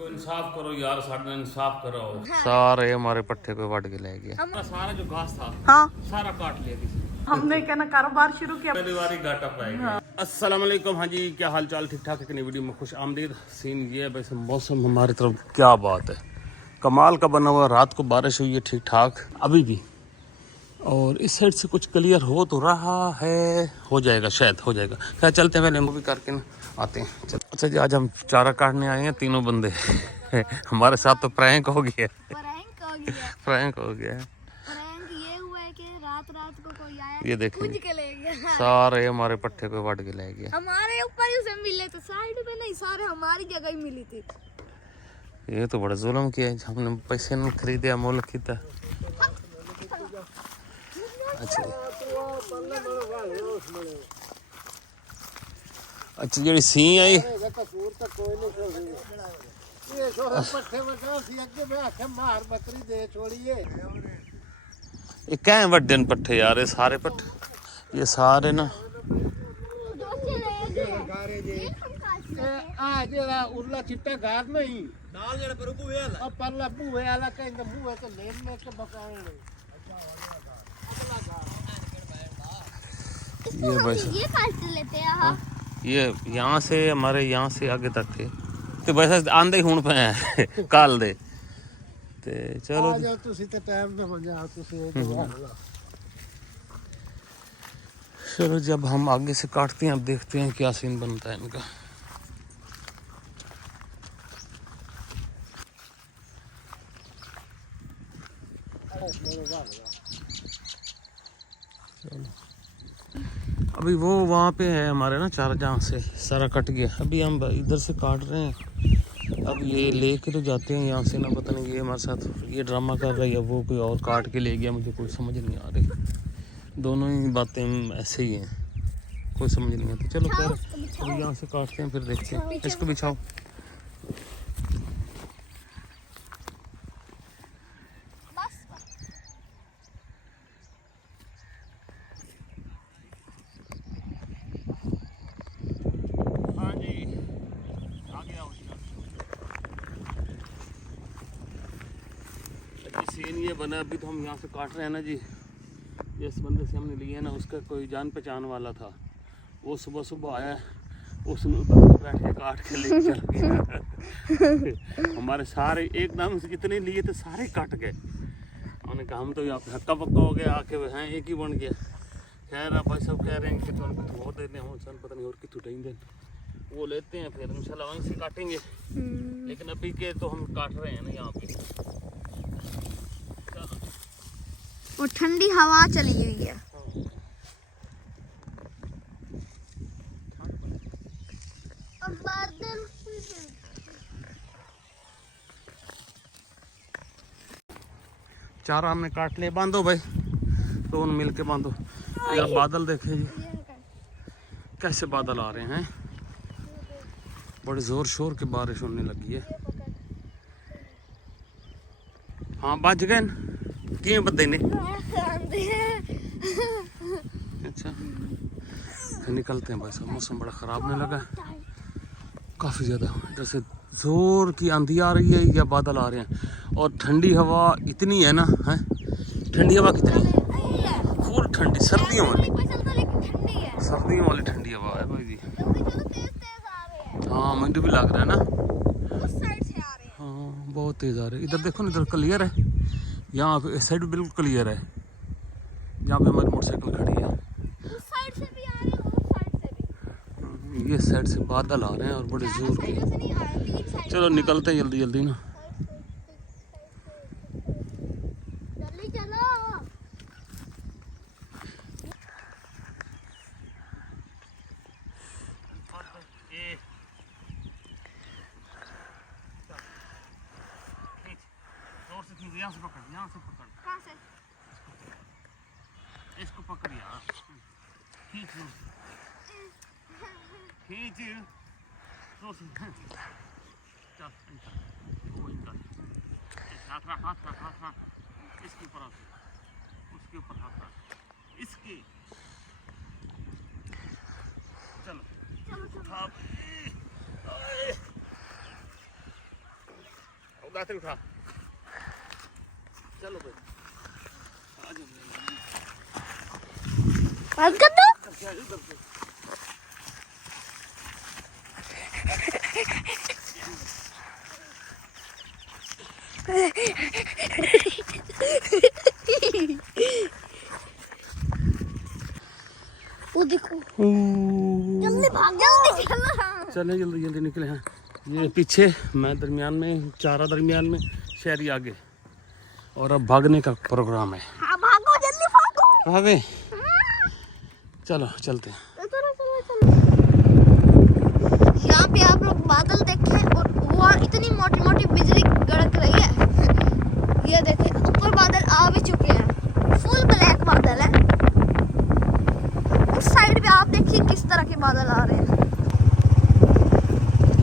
कोई इंसाफ करो यार, साढ़े इंसाफ करो। सारे हमारे पट्टे को वट के ले गया। सारा जो घास था हाँ सारा काट लिया किसी ने। हमने क्या ना कारोबार शुरू किया। परिवारी घाटा पाएगा। अस्सलाम वालेकुम, हाँ जी, क्या हाल चाल, ठीक ठाक है? नई वीडियो में खुश आमदीद। सीन ये है, वैसे मौसम हमारी तरफ क्या बात है, कमाल का बना हुआ। रात को बारिश हुई है ठीक ठाक अभी भी, और इस साइड से कुछ क्लियर हो तो रहा है, हो जाएगा शायद, हो जाएगा। क्या चलते हैं, पहले मूवी करके ना आते हैं। चल अच्छा जी, आज हम चारा काटने आए हैं तीनों बंदे। हमारे साथ तो प्रैंक हो गया, प्रैंक हो गया। प्रैंक ये हुआ है कि रात को कोई आया, ये देखें पूछ के ले गया। सारे हमारे पट्टे को वट के ले गया। हमारे ऊपर ही उसे मिले थे, साइड पे नहीं, सारे हमारी जगह ही मिली थी। ये तो बड़ा जुल्म किया है, हमने पैसे नहीं खरीदे, मोल किया। अच्छा जी सी आई ये क्या है वड्डे न पट्टे यार, ये सारे पट्टे, ये सारे ना उरला चिट्टा गार नहीं नाल जेड़ा पर बूहे वाला अब परला बूहे वाला कहंदा बूहे तो लेन में के बकाए ये भाई ये काट लेते हैं। हाँ ये यहाँ से हमारे यहाँ से आगे तक थे तो वैसे आंदे ही हुण पे है काल दे ते चलो आ जाओ तुसी ते टाइम पे हो जाओ तुसी चलो। जब हम आगे से काटते हैं अब देखते हैं क्या सीन बनता है इनका। अभी वो वहाँ पे है हमारे ना चारा, जहाँ से सारा कट गया। अभी हम इधर से काट रहे हैं, अब ये लेके तो जाते हैं यहाँ से ना, पता नहीं ये हमारे साथ ये ड्रामा कर रहा है या वो कोई और काट के ले गया, मुझे कोई समझ नहीं आ रही। दोनों ही बातें ऐसे ही हैं, कोई समझ नहीं आती। चलो खैर अभी यहाँ से काटते हैं फिर देखते हैं। इसको बिछाओ। हाँ जी आ गया सीन ये बना। अभी तो हम यहाँ से काट रहे हैं ना जी, जिस बंदे से हमने लिए ना उसका कोई जान पहचान वाला था, वो सुबह सुबह आया, उसने ऊपर से बैठ के काट के ले चल गया। हमारे सारे एकदम से जितने लिए थे सारे कट गए। उन्होंने कहा हम तो यहाँ पे हक्का पक्का हो गया, आके हैं एक ही बन गया। खैर आप भाई सब कह रहे हैं कि तो उनको वो देने हो सन, पता नहीं और कितु देंगे, वो लेते हैं फिर इंशाल्लाह वहीं से काटेंगे। लेकिन अभी के तो हम काट रहे हैं ना यहाँ पे। वो ठंडी हवा चली हुई है। अब बादल चारा हमने काट लिया, बांधो भाई, दोनों मिल के बांधो। यार बादल देखे जी कैसे बादल आ रहे हैं, बड़े जोर शोर की बारिश होने लगी है। हाँ बच गए कि बंदे ने। अच्छा फिर निकलते हैं भाई साहब, मौसम बड़ा ख़राब होने लगा है काफ़ी ज़्यादा। इधर से ज़ोर की आंधी आ रही है या बादल आ रहे हैं, और ठंडी हवा इतनी है ना, है ठंडी हवा कितनी है, फुल ठंडी, सर्दियों वाली, सर्दियों वाली ठंडी हवा है भाई जी। हाँ मुझे भी लग रहा है ना, हाँ बहुत तेज़ आ रहे हैं। इधर देखो ना, इधर क्लियर है, यहाँ पे इस साइड भी बिल्कुल क्लियर है, जहाँ पे हमारी मोटरसाइकिल खड़ी है। ये साइड से बादल आ रहे हैं और बड़े जोर के। चलो निकलते हैं जल्दी जल्दी ना। यहाँ से पकड़, यहाँ से पकड़, इसको पकड़ यार, खींच खींच, चल वो हाथ रख, हाथ रख, हाथ रख, इसके ऊपर हाथ, उसके ऊपर हाथ रख, इसके चलो छाते उठा। चलो भाई आ जाओ। बंद कर दो। वो देखो जल्दी भाग, जल्दी चलो। चले जल्दी जल्दी निकले हैं। ये पीछे, मैं दरमियान में, चारा दरमियान में, शहरी आगे, और अब भागने का प्रोग्राम है। हाँ भागो, जल्दी भागो। भागे, चलो चलते हैं। यहाँ पे आप लोग बादल देखें और वो इतनी मोटी मोटी बिजली कड़क रही है। ये देखें, ऊपर बादल आ भी चुके हैं, फुल ब्लैक बादल है। उस साइड पे आप देखिए किस तरह के बादल आ रहे हैं।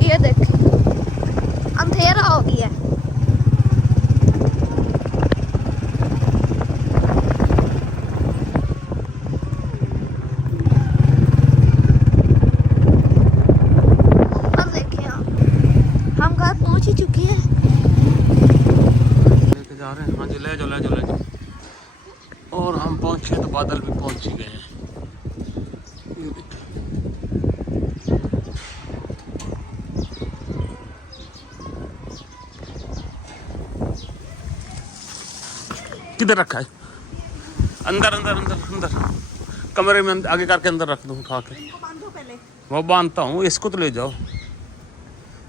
ये देखिए अंधेरा हो गया है। चुकी है, लेके जा रहे हैं। हाँ जी, ले जाओ ले जाओ ले जाओ। और हम पहुंचे तो बादल भी पहुंच ही गए हैं। ये देखो, किधर रखा है? अंदर अंदर अंदर अंदर कमरे में आगे करके अंदर रख दूँ उठा के। वो बांधता हूँ, इसको तो ले जाओ।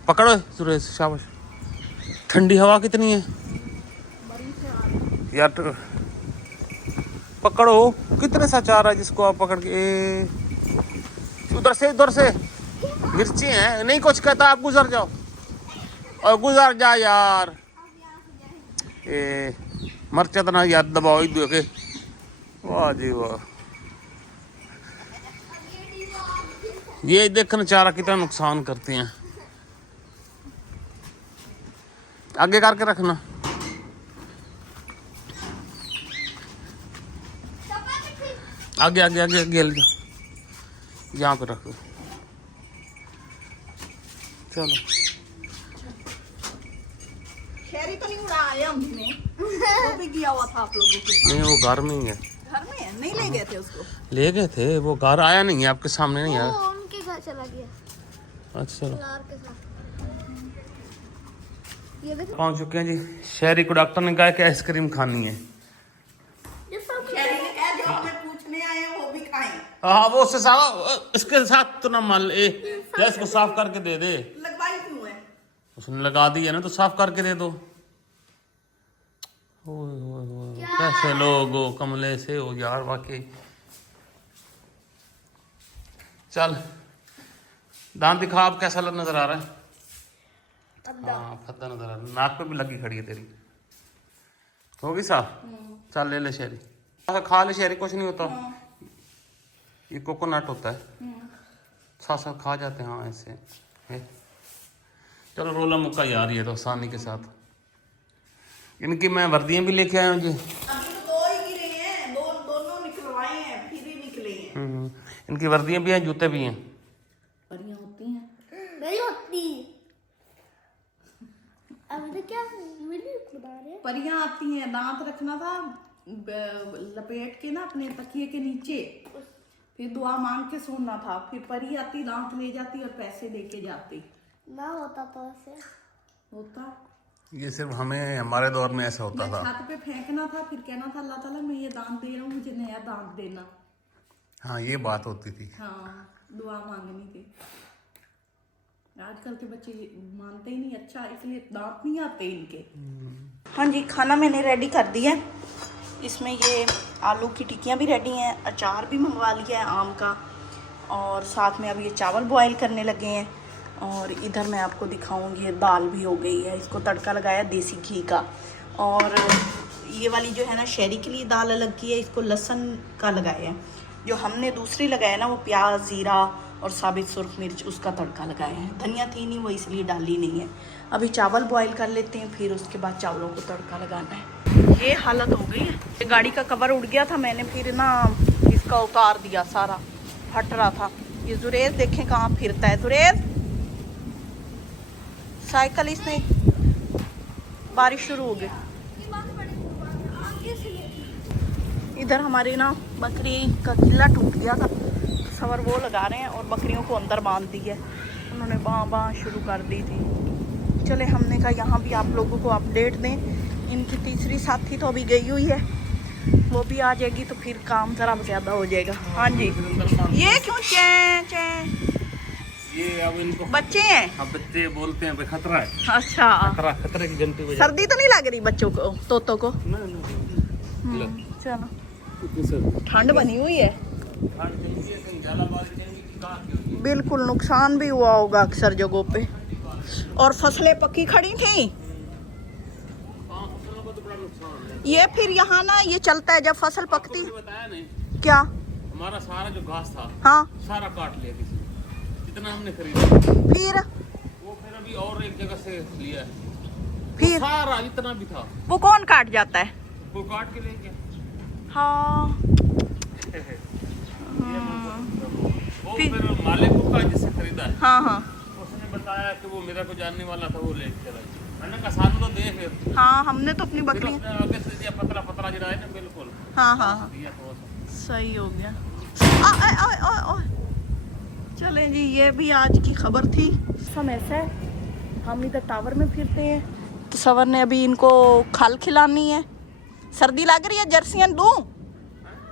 पकड़ो सुरेश, शाबाश। ठंडी हवा कितनी है यार। पकड़ो, कितने सा चाह रहा है जिसको आप पकड़ के। उधर से मिर्ची हैं, नहीं कुछ कहता, आप गुजर जाओ और गुजर जा यार। मर्चा तो ना याद दबाओ ही दो के। वाह जी वाह, ये देखना चारा कितना नुकसान करते हैं। आगे करके रखना। आगे आगे आगे आगे ले जाओ, यहाँ पे रखो। चलो, शहरी तो नहीं उड़ाए हमने, वो भी किया हुआ था आप लोगों के साथ। नहीं वो घर में ही है। घर में है? नहीं ले गए थे उसको? ले गए थे, वो घर आया नहीं है, आपके सामने नहीं आया। वो उनके घर चला गया। अच्छा चलो, लार के साथ। ये देखो पहुंच चुके हैं जी। शहरी को डॉक्टर ने कहा कि आइसक्रीम खानी है। शहरी ने कहा जो हमें पूछने आए हैं वो भी खाएं। हाँ, वो उससे साफ, इसके साथ तो ना मान ले, या इसको साफ करके दे दे। लगवाई क्यों है? उसने लगा दी है ना, तो साफ करके दे दो। ओए, कैसे लोग हो, कमले से हो यार वाकई। चल दांत दिखा, अब कैसा नजर आ रहा है? हाँ, फद्दा नजर आ रहा है। नाक पे भी लगी खड़ी है तेरी। होगी साफ? चल ले ले शहरी, खा ले शहरी, कुछ नहीं होता। ये कोकोनट होता है, साथ साथ खा जाते हैं। हाँ ऐसे है। चलो रोला मुक्का यार, ये तो आसानी के साथ। इनकी मैं वर्दियाँ भी लेके आया हूँ जी। अभी तो दो ही गिरे हैं, दोनों निकलवाए हैं, फिर ही निकले हैं। इनकी वर्दियाँ भी हैं, जूते भी हैं। परियां होती हैं? नहीं होती। अभी तो क्या वीडियो बना रहे हैं। परियां आती हैं, दांत रखना था लपेट के ना अपने तकिए के नीचे, फिर दुआ मांग के सोना था, फिर परी आती, दांत ले जाती और पैसे लेके जाती। ना होता तो ऐसे होता। ये सिर्फ हमें, हमारे दौर में ऐसा होता मैं था। छत पे फेंकना था, फिर कहना था अल्लाह ताला मैं ये दांत दे रहा हूँ, मुझे नया दांत देना। हाँ ये बात होती थी। हाँ, दुआ मांगनी थी। आजकल के बच्चे मानते ही नहीं, अच्छा इसलिए दांत नहीं आते इनके। हाँ जी, खाना मैंने रेडी कर दिया है। इसमें ये आलू की टिक्कियाँ भी रेडी हैं, अचार भी मंगवा लिया है आम का, और साथ में अब ये चावल बॉईल करने लगे हैं। और इधर मैं आपको दिखाऊंगी, ये दाल भी हो गई है, इसको तड़का लगाया देसी घी का। और ये वाली जो है ना शहरी के लिए दाल अलग की है, इसको लहसुन का लगाया है। जो हमने दूसरी लगाया ना वो प्याज, जीरा और साबित सुर्ख मिर्च, उसका तड़का लगाया है। धनिया थी नहीं, वो इसलिए डाली नहीं है। अभी चावल बॉईल कर लेते हैं, फिर उसके बाद चावलों को तड़का लगाना है। ये हालत हो गई है, ये गाड़ी का कवर उड़ गया था, मैंने फिर ना इसका उतार दिया, सारा फट रहा था। ये जुरेज देखें कहाँ फिरता है। जुरेज साइकिल इसने बारिश शुरू हो गई। इधर हमारी ना बकरी का किला टूट गया था, तो सवर वो लगा रहे हैं और बकरियों को अंदर बांध दी है उन्होंने, बाँ शुरू कर दी थी। चले हमने कहा यहाँ भी आप लोगों को अपडेट दें। इनकी तीसरी साथी तो अभी गई हुई है, वो भी आ जाएगी तो फिर काम ज़रा ज़्यादा हो जाएगा। हाँ जी, ये क्यों चैं ये अब इनको बच्चे हैं? अब बच्चे बोलते हैं भाई खतरा है। अच्छा, खतरे की घंटी बजा। सर्दी तो नहीं लग रही बच्चों को, तोतों को? चलो, ठंड बनी हुई है, बिल्कुल नुकसान भी हुआ होगा अक्सर जगहों पे। और फसलें पक्की खड़ी थी। ये फिर यहाँ ना ये चलता है जब फसल पकती। बताया नहीं क्या? हमारा सारा जो घास था, हाँ, सारा काट लिया किसी ने। जितना हमने खरीदा फिर वो फिर अभी और एक जगह से लिया है। फिर सारा इतना भी था वो कौन काट जाता है? वो काट के ले गया। हाँ, वो फिर मालिक को कहा जिससे खरीदा है, हाँ हाँ उसने बताया कि वो मेरा को जानने वाला था, वो ले चला। मैंने कहा सानू तो दे फिर। हाँ, हमने तो अपनी बकरी आगे से दिया पतला पतला गिरा है ना, बिल्कुल। हाँ हाँ दिया थोड़ा सा। सही हो गया। चले जी, ये भी आज की खबर थी। हम ऐसा है, हम इधर टावर में फिरते हैं तो सवर ने अभी इनको खल खिलानी है। सर्दी लग रही है, जर्सियां दूं?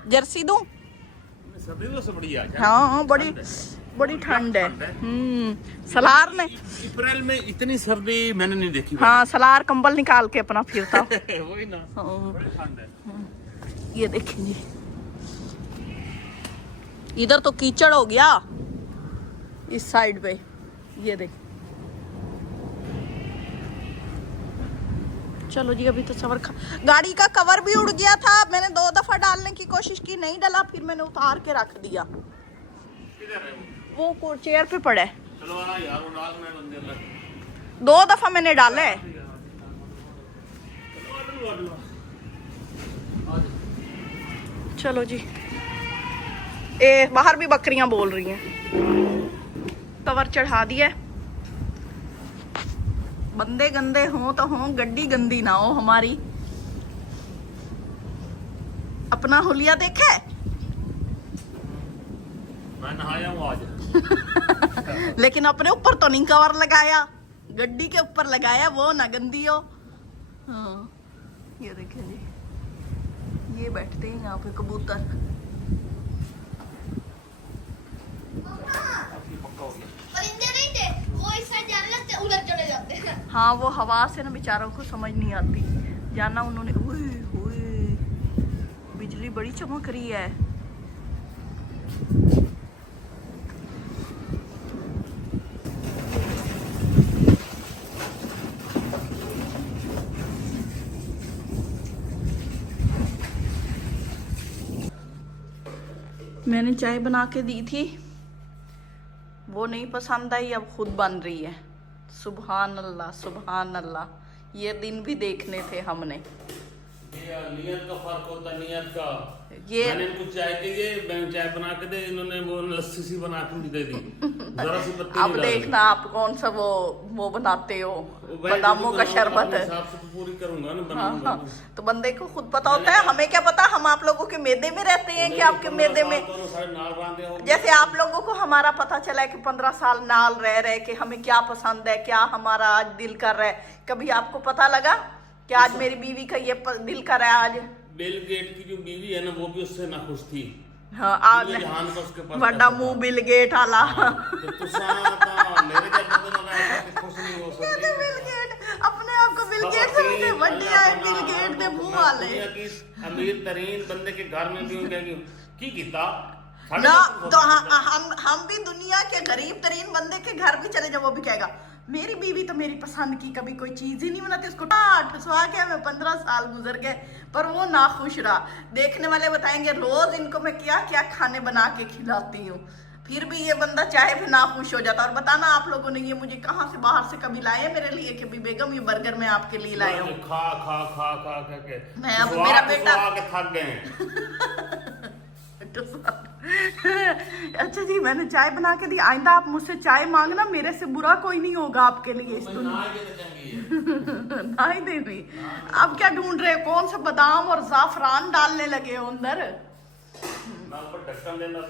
जर्सी दूं? सर्दी तो सब बढ़िया है। हाँ, बड़ी ठंड है। सलार ने अप्रैल में इतनी सर्दी मैंने नहीं देखी। हाँ, सलार कंबल निकाल के अपना फिरता। वही ना, बड़ी ठंड है। ये देखें जी, इधर तो कीचड़ हो गया इस साइड पे, ये देख। चलो जी, अभी तो सवर गाड़ी का कवर भी उड़ गया था। मैंने 2 दफा डालने की कोशिश की, नहीं डला, फिर मैंने उतार के रख दिया। किधर है वो चेयर पे पड़ा है। चलो यार, वो डालना है मंदिर में। 2 दफा मैंने डाला है। चलो जी, बाहर भी बकरियां बोल रही हैं। कवर चढ़ा दिया। बंदे गंदे हों तो हों, गड्डी गंदी ना हो हमारी। अपना हुलिया देखा है? मैं नहाया हूँ आज। लेकिन अपने ऊपर तो नहीं कवर लगाया, गड्डी के ऊपर लगाया, वो ना गंदी हो। हाँ, ये देखिए जी, ये बैठते हैं यहाँ पे कबूतर। हाँ, वो हवा से ना बेचारों को समझ नहीं आती। जाना उन्होंने, बिजली बड़ी चमक रही है। मैंने चाय बना के दी थी, वो नहीं पसंद आई, अब खुद बन रही है। सुभान अल्लाह, सुभान अल्लाह। ये दिन भी देखने थे हमने। नियत का फर्क होता है, नियत का। ये मैंने इनको चाय के लिए, मैंने चाय बना के दे, इन्होंने वो लस्सी सी बना के मुझे दे दी। जरा सी पत्ती अब देखना आप कौन सा वो बनाते हो, बादामों का शरबत है। तो पूरी करूंगा ना, हाँ, बनाऊंगा। तो बंदे को खुद पता होता है, हमें क्या पता। हम आप लोगों के मैदे में रहते हैं कि आपके मैदे में। जैसे आप लोगों को हमारा पता चला है कि 15 साल नाल रह के हमें क्या पसंद है, क्या हमारा आज दिल कर रहा है। कभी आपको पता लगा कि आज मेरी बीवी का ये दिल कर रहा है? आज बिल गेट की जो बीवी है ना, वो भी उससे ना खुश थी। हाँ, आज बड़ा मुंह बिल गेट आला। अपने आप को बिल गेट समझते, बढ़िया है बिल गेट दे मुंह वाले। अमीर तरीन बंदे के घर में भी की कीता ना, तो हम भी दुनिया के गरीब तरीन बंदे के घर भी चले जाओ, वो भी कहेगा मेरी बीवी तो मेरी पसंद की कभी कोई चीज ही नहीं बनाती, उसको ठुसवा के हमें 15 साल गुजर गए, पर वो ना खुश रहा। देखने वाले बताएंगे रोज इनको मैं क्या क्या खाने बना के खिलाती हूँ, फिर भी ये बंदा चाहे भी ना खुश हो जाता। और बताना आप लोगों ने ये मुझे कहाँ से बाहर से कभी लाए मेरे लिए कि बेगम ये बर्गर मैं आपके लिए लाया हूँ। खा खा खा खा के मैं अब मेरा बेटा थक गए। अच्छा जी, मैंने चाय बना के दी। आइंदा आप मुझसे चाय मांगना, मेरे से बुरा कोई नहीं होगा आपके लिए इस दुनिया ना ही दे रही। अब क्या ढूंढ रहे हो? कौन सा बादाम और जाफरान डालने लगे हो अंदर? ढक्कन देना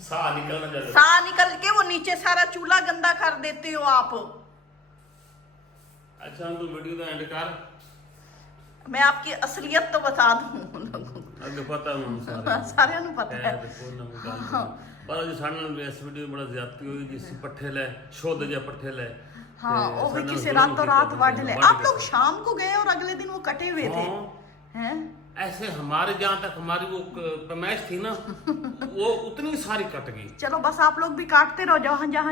साह निकलना चाहिए। साह निकल के वो नीचे सारा चूल्हा गंदा कर देते हो आप। अच्छा हम तो वीडियो का एंड कर, मैं आपकी असलियत तो बता दूं लोगों को। अगे पता है सारे नु पता है। पर जी साडे नाल इस वीडियो बड़ा ज्यादती हुई जिस पट्ठे ले शुद्ध जे पट्ठे ले। हाँ, वो भी किसी रातों रात वाढ़ ले। आप लोग शाम को गए और अगले दिन वो कटे हुए थे हैं? ऐसे हमारे जहाँ तक हमारी वो पैमाइश थी ना वो उतनी सारी कट गई। चलो बस आप लोग भी काटते रहो,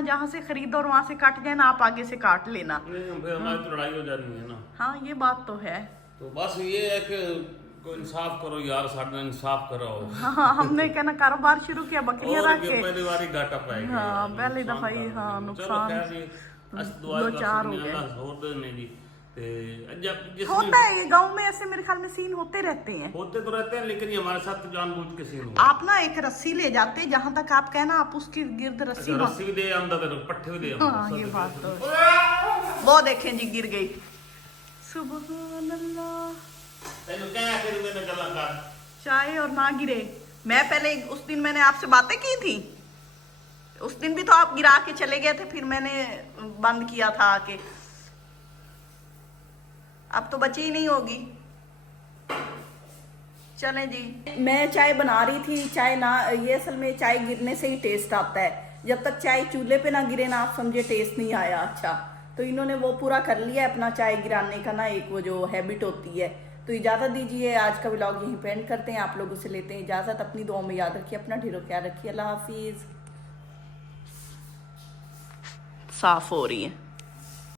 जहाँ से खरीदो और वहाँ से काट जाए ना, आप आगे से काट लेना। फिर हमारी तो लड़ाई हो जानी है ना। हाँ ये बात तो है। तो बस ये है कि कोई इंसाफ करो यार, साडे इंसाफ करो। हाँ, हमने कहना कारोबार शुरू किया बकरियां रख के। पहली बारी घाटा पाएगी। हाँ, पहली दफा ही हाँ नुकसान दो चार हो गए। होता है ये गांव में, ऐसे मेरे ख्याल में सीन होते रहते हैं। होते तो रहते हैं लेकिन ये हमारे साथ जानबूझ के सीन होते। आप ना एक रस्सी ले जाते, जहाँ तक आप कहना आप उसके गिर्द रस्सी भी दे आंदा तो पट्टे भी दे हाँ, ये बात तो वो देखें जी गिर गई। सुभान अल्लाह। तेनू क्या फिर मैंने गल्ला कर चाय और ना गिरे। मैं पहले उस दिन मैंने आपसे बातें की थी, उस दिन भी तो आप गिरा के चले गए थे, फिर मैंने बंद किया था आके। अब तो बची ही नहीं होगी। चलें जी, मैं चाय बना रही थी। चाय ना, ये असल में चाय गिरने से ही टेस्ट आता है। जब तक चाय चूल्हे पे ना गिरे ना, आप समझे टेस्ट नहीं आया। अच्छा, तो इन्होंने वो पूरा कर लिया अपना चाय गिराने का ना, एक वो जो हैबिट होती है। तो इजाज़त दीजिए, आज का व्लॉग यहीं पे एंड करते हैं। आप लोगों से लेते हैं इजाज़त। अपनी दुआ में याद रखिए, अपना ढेरों ख्याल रखिए। अल्लाह हाफिज़। साफ हो रही है।